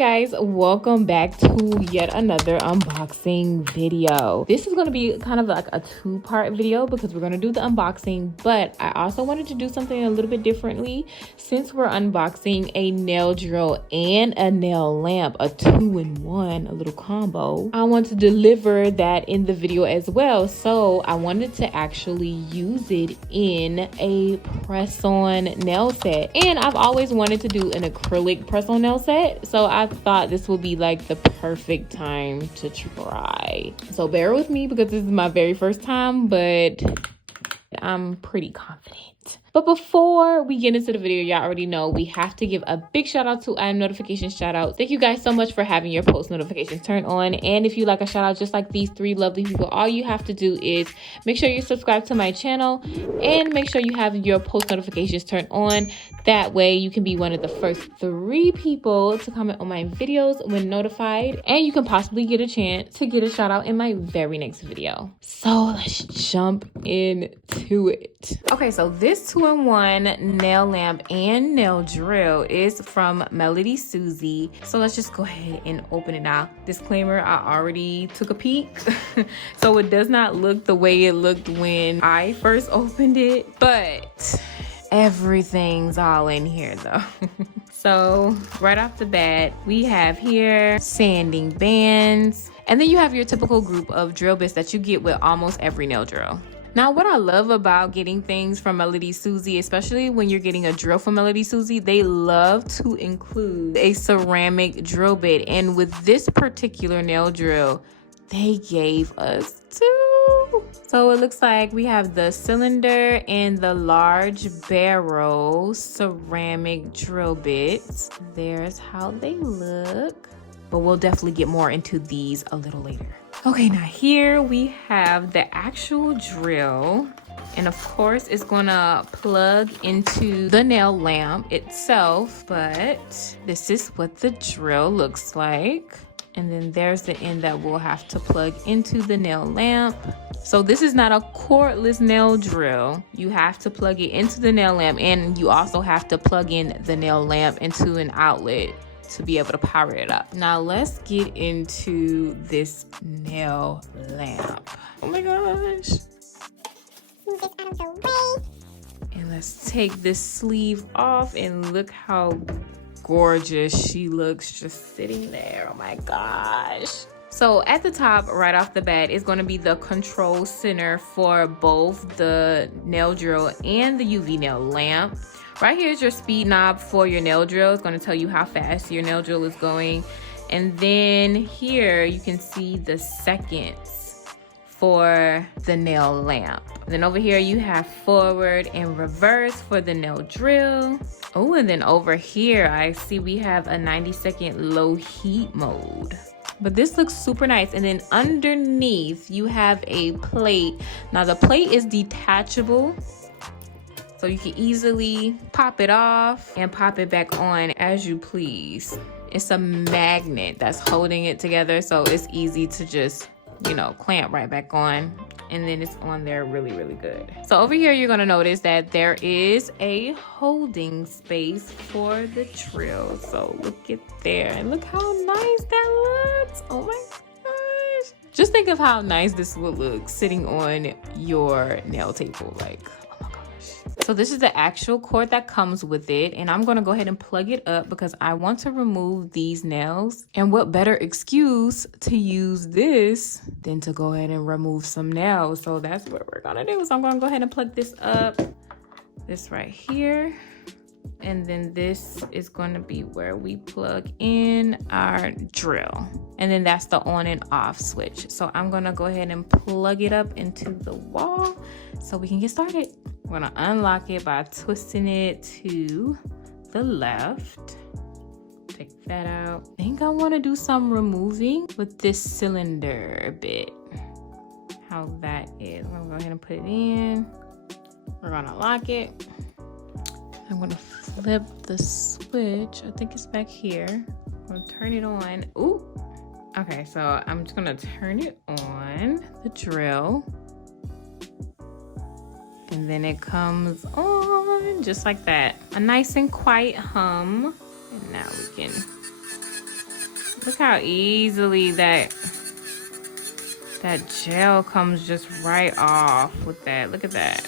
guys, welcome back to yet another unboxing video. This is going to be kind of like a two-part video because we're going to do the unboxing, but I also wanted to do something a little bit differently since we're unboxing a nail drill and a nail lamp, a two-in-one, a little combo. I want to deliver that in the video as well, so I wanted to actually use it in a press-on nail set, and I've always wanted to do an acrylic press-on nail set, so I thought this would be like the perfect time to try. So bear with me because this is my very first time, but I'm pretty confident. But before we get into the video, y'all already know we have to give a big shout out to our notification shout out. Thank you guys so much for having your post notifications turned on. And if you like a shout out just like these three lovely people, all you have to do is make sure you subscribe to my channel and make sure you have your post notifications turned on. That way you can be one of the first 3 people to comment on my videos when notified, and you can possibly get a chance to get a shout out in my very next video. So let's jump into it. Okay, so this 2-in-1 nail lamp and nail drill is from Melodysusie. So let's just go ahead and open it now. Disclaimer, I already took a peek. So it does not look the way it looked when I first opened it, but everything's all in here though. So right off the bat, we have here sanding bands, and then you have your typical group of drill bits that you get with almost every nail drill. Now, what I love about getting things from Melodysusie, especially when you're getting a drill from Melodysusie, they love to include a ceramic drill bit. And with this particular nail drill, they gave us 2. So it looks like we have the cylinder and the large barrel ceramic drill bits. There's how they look, but we'll definitely get more into these a little later. Okay, now here we have the actual drill, and of course it's gonna plug into the nail lamp itself, but this is what the drill looks like. And then there's the end that we'll have to plug into the nail lamp. So this is not a cordless nail drill. You have to plug it into the nail lamp, and you also have to plug in the nail lamp into an outlet to be able to power it up. Now let's get into this nail lamp. Oh my gosh. Move this out of the way. And let's take this sleeve off, and look how gorgeous she looks just sitting there. Oh my gosh. So at the top, right off the bat, is going to be the control center for both the nail drill and the UV nail lamp. Right here is your speed knob for your nail drill. It's going to tell you how fast your nail drill is going. And then here you can see the seconds for the nail lamp. And then over here you have forward and reverse for the nail drill. Oh, and then over here I see we have a 90-second low heat mode. But this looks super nice. And then underneath you have a plate. Now the plate is detachable, so you can easily pop it off and pop it back on as you please. It's a magnet that's holding it together, so it's easy to just, you know, clamp right back on. And then it's on there really, really good. So over here, you're gonna notice that there is a holding space for the drill. So look at there, and look how nice that looks. Oh my gosh. Just think of how nice this would look sitting on your nail table, like, oh my gosh. So this is the actual cord that comes with it, and I'm gonna go ahead and plug it up because I want to remove these nails. And what better excuse to use this than to go ahead and remove some nails? So that's what we're gonna do. So I'm gonna go ahead and plug this up, this right here. And then this is going to be where we plug in our drill. And then that's the on and off switch. So I'm going to go ahead and plug it up into the wall so we can get started. We're going to unlock it by twisting it to the left. Take that out. I think I want to do some removing with this cylinder a bit. How that is. I'm going to go ahead and put it in. We're going to lock it. I'm gonna flip the switch. I think it's back here. I'm gonna turn it on. Ooh. Okay, so I'm just gonna turn it on, the drill. And then it comes on just like that. A nice and quiet hum. And now we can Look how easily that gel comes just right off with that. Look at that.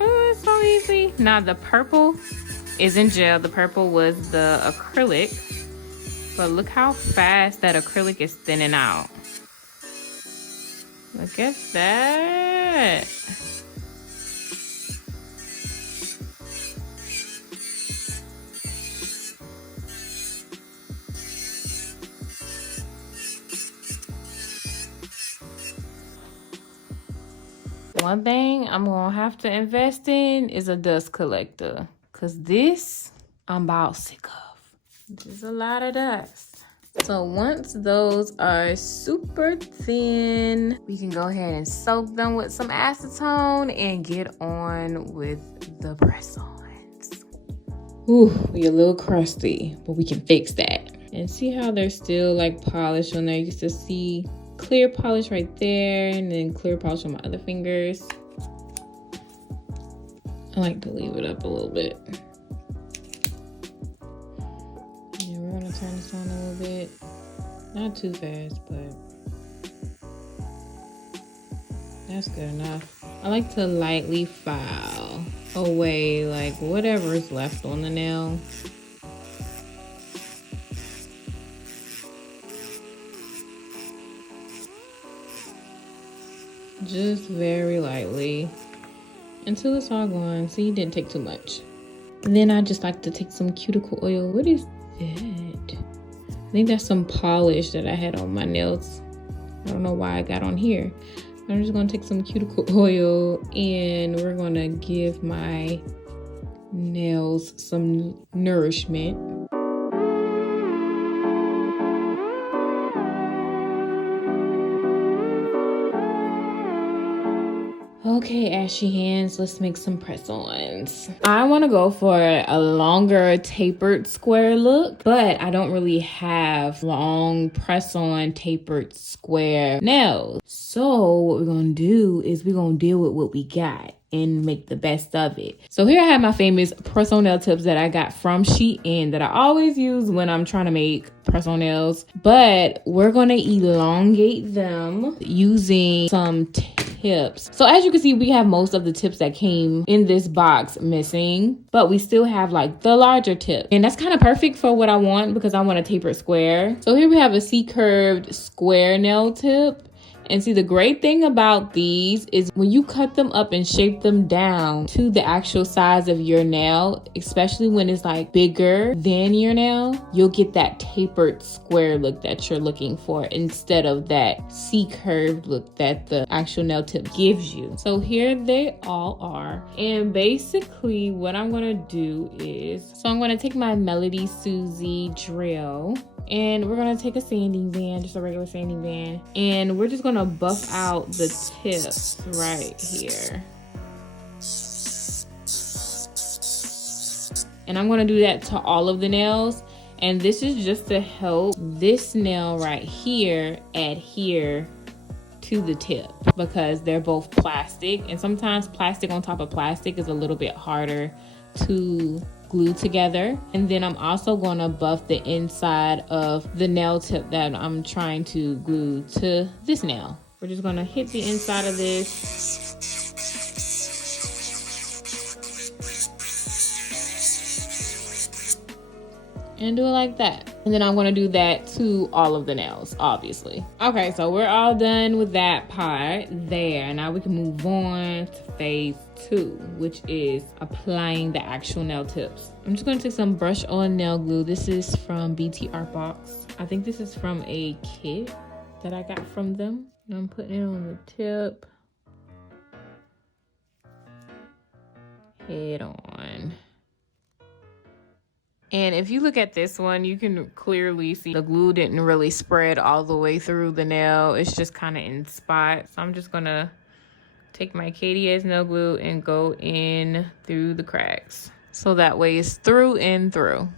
Oh, it's so easy. Now the purple isn't gel. The purple was the acrylic. But look how fast that acrylic is thinning out. Look at that. One thing I'm gonna have to invest in is a dust collector, cause this I'm about sick of. There's a lot of dust. So once those are super thin, we can go ahead and soak them with some acetone and get on with the press-ons. Ooh, we a little crusty, but we can fix that. And see how they're still like polished on there? You can still see clear polish right there, and then clear polish on my other fingers. I like to leave it up a little bit. Yeah, we're gonna turn this on a little bit. Not too fast, but that's good enough. I like to lightly file away like whatever is left on the nail. Just very lightly until it's all gone. See, it didn't take too much. And then I just like to take some cuticle oil. What is that? I think that's some polish that I had on my nails. I don't know why I got on here. I'm just gonna take some cuticle oil and we're gonna give my nails some nourishment. Okay, ashy hands, let's make some press-ons. I want to go for a longer tapered square look, but I don't really have long press-on tapered square nails. So what we're going to do is we're going to deal with what we got and make the best of it. So here I have my famous press-on nail tips that I got from Shein that I always use when I'm trying to make press-on nails, but we're going to elongate them using some tips. So as you can see, we have most of the tips that came in this box missing, but we still have like the larger tip, and that's kind of perfect for what I want because I want a tapered square. So here we have a C-curved square nail tip. And see, the great thing about these is when you cut them up and shape them down to the actual size of your nail, especially when it's like bigger than your nail, you'll get that tapered square look that you're looking for instead of that C-curved look that the actual nail tip gives you. So here they all are. And basically what I'm gonna do is, so I'm gonna take my Melodysusie drill, and we're gonna take a sanding band, just a regular sanding band, and we're just gonna buff out the tips right here. And I'm gonna do that to all of the nails. And this is just to help this nail right here adhere to the tip because they're both plastic. And sometimes plastic on top of plastic is a little bit harder to glue together. And then I'm also going to buff the inside of the nail tip that I'm trying to glue to this nail. We're just going to hit the inside of this. And do it like that. And then I'm going to do that to all of the nails, obviously. Okay, so we're all done with that part there. Now we can move on to phase 2, which is applying the actual nail tips. I'm just going to take some brush on nail glue. This is from BT Art Box. I think this is from a kit that I got from them. And I'm putting it on the tip. Head on. And if you look at this one, you can clearly see the glue didn't really spread all the way through the nail. It's just kind of in spots. So I'm just going to take my KDS nail glue and go in through the cracks. So that way it's through and through.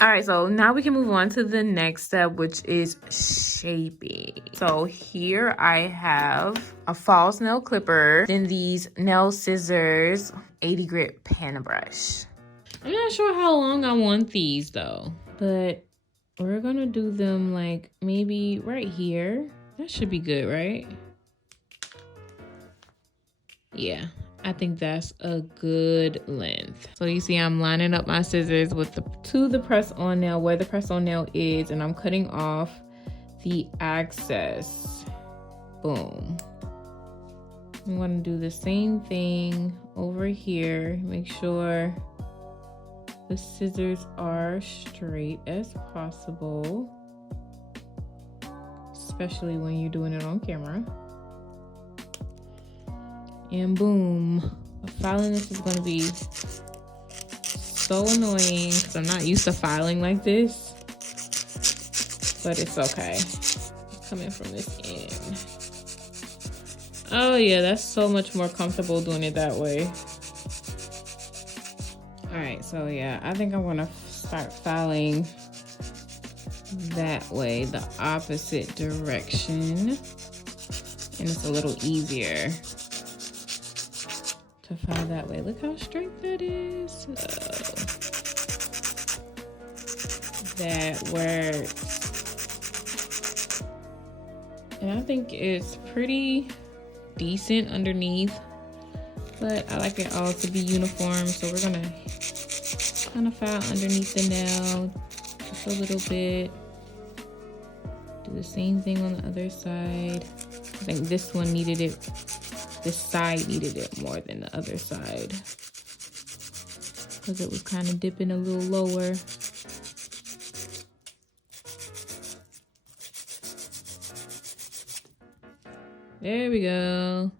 All right, so now we can move on to the next step, which is shaping. So here I have a false nail clipper, then these nail scissors, 80 grit pen brush. I'm not sure how long I want these though, but we're gonna do them like maybe right here. That should be good, right? Yeah, I think that's a good length. So you see I'm lining up my scissors with the press-on nail, where the press-on nail is, and I'm cutting off the excess. Boom. I'm gonna do the same thing over here. Make sure the scissors are straight as possible, especially when you're doing it on camera. And boom. Filing this is going to be so annoying because I'm not used to filing like this, but it's okay. Coming from this end. Oh yeah, that's so much more comfortable doing it that way. All right, so yeah, I think I'm going to start filing that way, the opposite direction, and it's a little easier to file that way. Look how straight that is. So that works. And I think it's pretty decent underneath, but I like it all to be uniform. So we're gonna kind of file underneath the nail just a little bit. Do the same thing on the other side. I think this one needed it. This side needed it more than the other side because it was kind of dipping a little lower. There we go.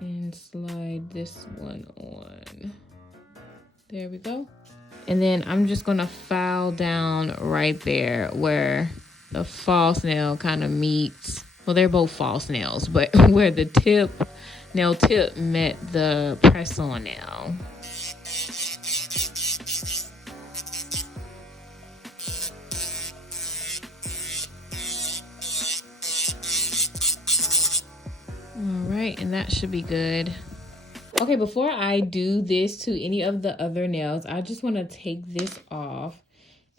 And slide this one on. There we go. And then I'm just gonna file down right there where the false nail kind of meets. Well, they're both false nails, but where the nail tip met the press-on nail. All right, and that should be good. Okay, before I do this to any of the other nails, I just want to take this off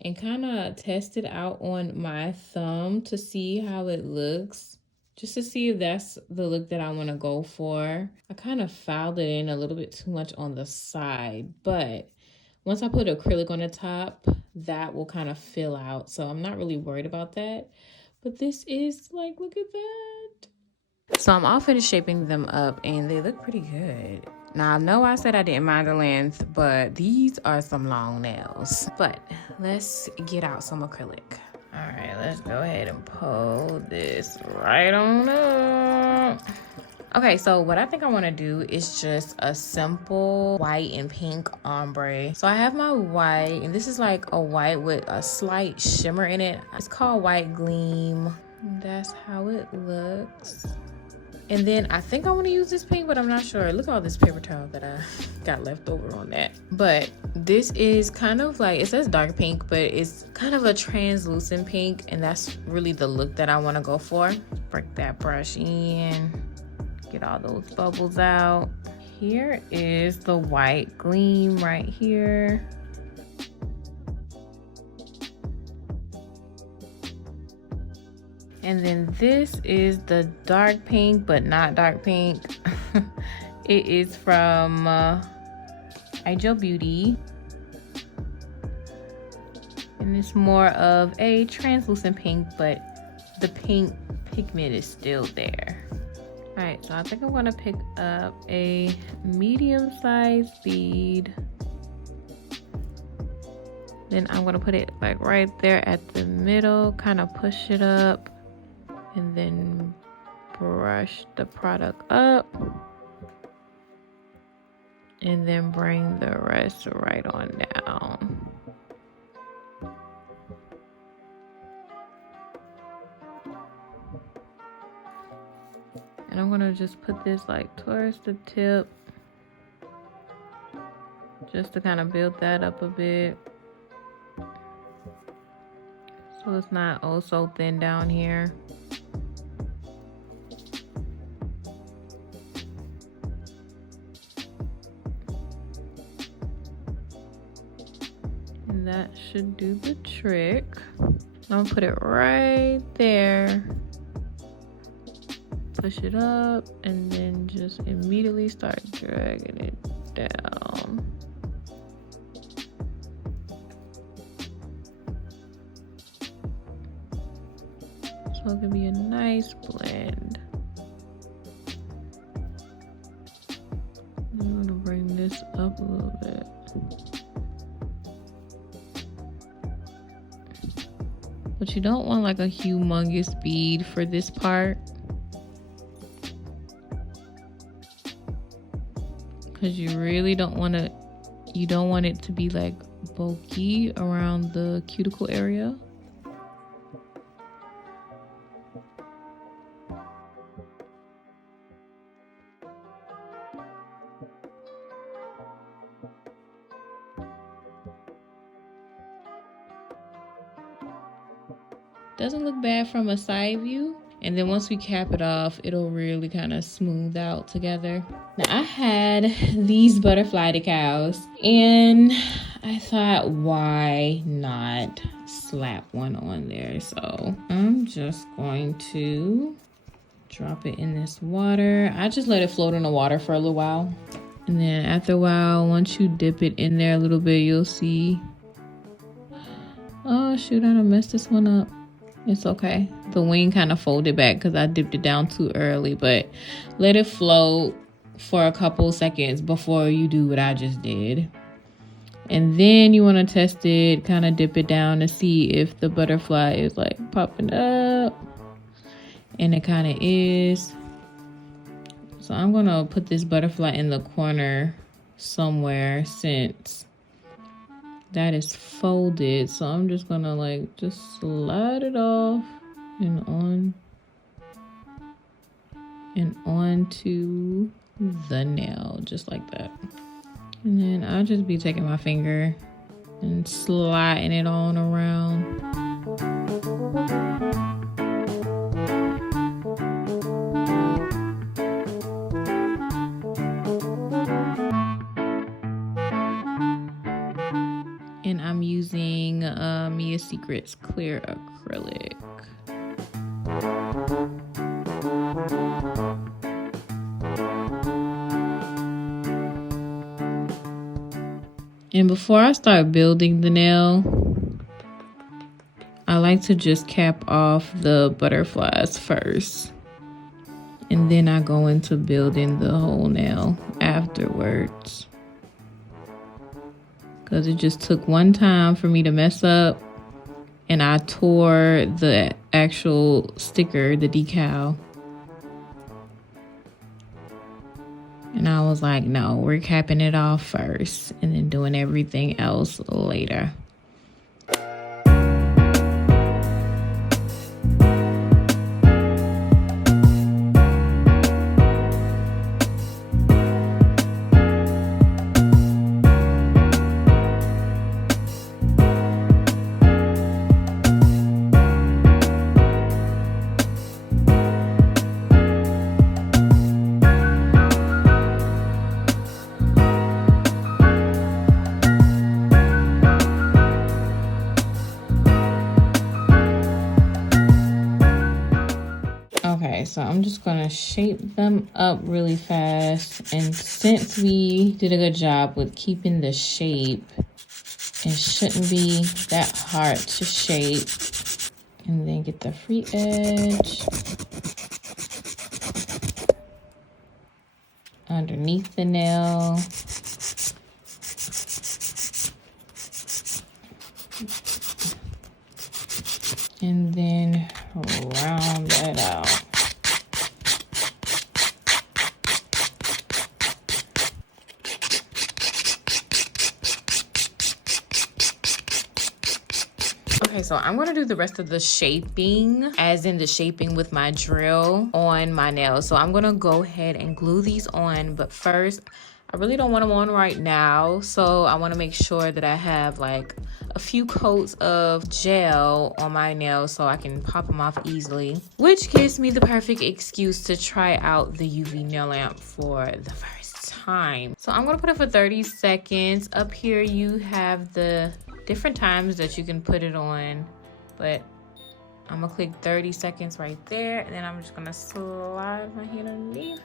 and kind of test it out on my thumb to see how it looks. Just to see if that's the look that I want to go for. I kind of filed it in a little bit too much on the side, but once I put acrylic on the top, that will kind of fill out. So I'm not really worried about that. But this is like, look at that. So I'm all finished shaping them up and they look pretty good. Now I know I said I didn't mind the length, but these are some long nails. But let's get out some acrylic. All right, let's go ahead and pull this right on up. Okay, so what I think I want to do is just a simple white and pink ombre. So I have my white, and this is like a white with a slight shimmer in it. It's called White Gleam. That's how it looks. And then I think I want to use this pink, but I'm not sure. Look at all this paper towel that I got left over on that. But this is kind of like, it says dark pink, but it's kind of a translucent pink. And that's really the look that I want to go for. Break that brush in, get all those bubbles out. Here is the white gleam right here. And then this is the dark pink, but not dark pink. It is from Ideal Beauty. And it's more of a translucent pink, but the pink pigment is still there. All right, so I think I'm gonna pick up a medium-sized bead. Then I'm gonna put it like right there at the middle, kind of push it up. And then brush the product up and then bring the rest right on down. And I'm gonna just put this like towards the tip just to kind of build that up a bit. so it's not oh so thin down here. And that should do the trick. I'm gonna put it right there. Push it up and then just immediately start dragging it down. So it can be a nice blend. I'm gonna bring this up a little bit. But you don't want like a humongous bead for this part, because you really don't want to, you don't want it to be like bulky around the cuticle area. Doesn't look bad from a side view. And then once we cap it off, it'll really kind of smooth out together. Now I had these butterfly decals and I thought, why not slap one on there? So I'm just going to drop it in this water. I just let it float in the water for a little while. And then after a while, once you dip it in there a little bit, you'll see. Oh shoot, I done messed this one up. It's okay. The wing kind of folded back because I dipped it down too early, but let it float for a couple seconds before you do what I just did. And then you want to test it, kind of dip it down to see if the butterfly is like popping up. And it kind of is. So I'm going to put this butterfly in the corner somewhere since that is folded. So I'm just gonna like just slide it off and onto the nail, just like that. And then I'll just be taking my finger and sliding it on around. And I'm using Mia Secret's clear acrylic. And before I start building the nail, I like to just cap off the butterflies first. And then I go into building the whole nail afterwards. Because it just took one time for me to mess up and I tore the actual sticker, the decal. And I was like, no, we're capping it off first and then doing everything else later. Okay, so I'm just gonna shape them up really fast. And since we did a good job with keeping the shape, it shouldn't be that hard to shape. And then get the free edge underneath the nail. And then round that out. Okay, so I'm gonna do the rest of the shaping, as in the shaping with my drill on my nails. So I'm gonna go ahead and glue these on, but first I really don't want them on right now, so I want to make sure that I have like a few coats of gel on my nails so I can pop them off easily, which gives me the perfect excuse to try out the UV nail lamp for the first time. So I'm gonna put it for 30 seconds. Up here you have the different times that you can put it on, but I'm gonna click 30 seconds right there, and then I'm just gonna slide my hand underneath.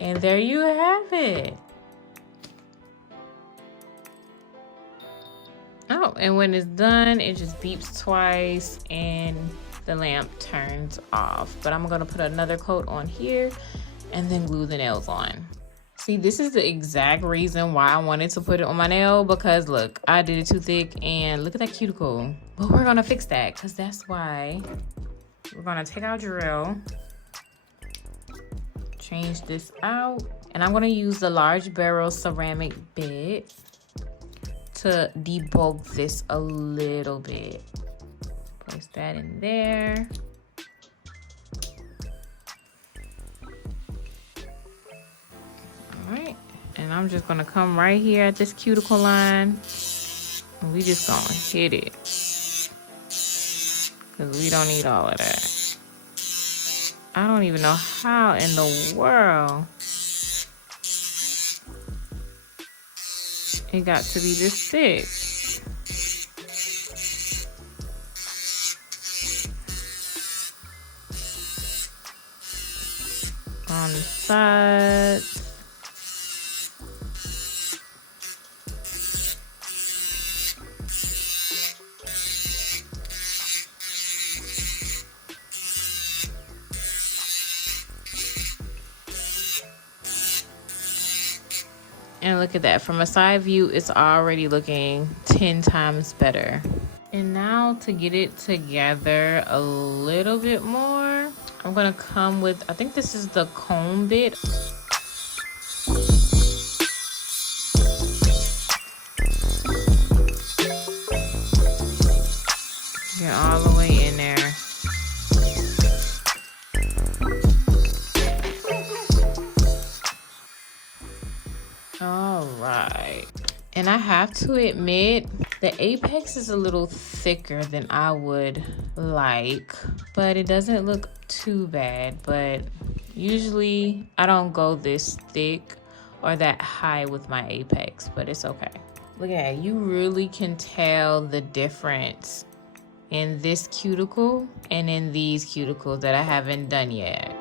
And there you have it. Oh, and when it's done, it just beeps twice and the lamp turns off. But I'm gonna put another coat on here and then glue the nails on. See, this is the exact reason why I wanted to put it on my nail, because look, I did it too thick and look at that cuticle. But we're gonna fix that, because that's why we're gonna take our drill, change this out, and I'm gonna use the large barrel ceramic bit to debulk this a little bit. Place that in there. All right, and I'm just gonna come right here at this cuticle line, and we just gonna hit it, because we don't need all of that. I don't even know how in the world it got to be this thick. On the sides. And look at that, from a side view, it's already looking 10 times better. And now to get it together a little bit more, I'm gonna come with, I think this is the comb bit. Get all the way in there. All right, and I have to admit, the apex is a little thicker than I would like, but it doesn't look too bad. But usually I don't go this thick or that high with my apex, but it's okay. Look at it, you really can tell the difference in this cuticle and in these cuticles that I haven't done yet.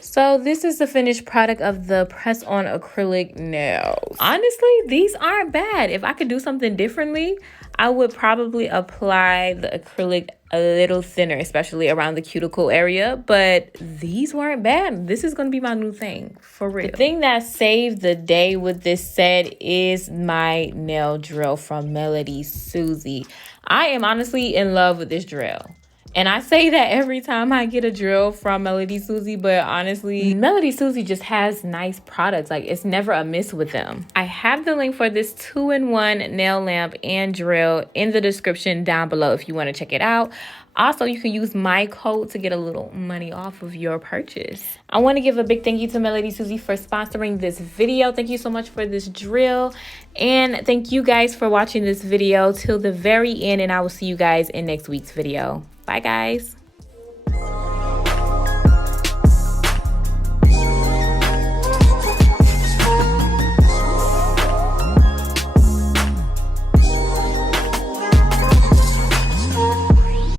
So this is the finished product of the press-on acrylic nails. Honestly, these aren't bad. If I could do something differently, I would probably apply the acrylic a little thinner, especially around the cuticle area. But these weren't bad. This is going to be my new thing, for real. The thing that saved the day with this set is my nail drill from Melodysusie. I am honestly in love with this drill. And I say that every time I get a drill from Melodysusie, but honestly, Melodysusie just has nice products. Like, it's never a miss with them. I have the link for this 2-in-1 nail lamp and drill in the description down below if you want to check it out. Also, you can use my code to get a little money off of your purchase. I want to give a big thank you to Melodysusie for sponsoring this video. Thank you so much for this drill. And thank you guys for watching this video till the very end. And I will see you guys in next week's video. Bye, guys.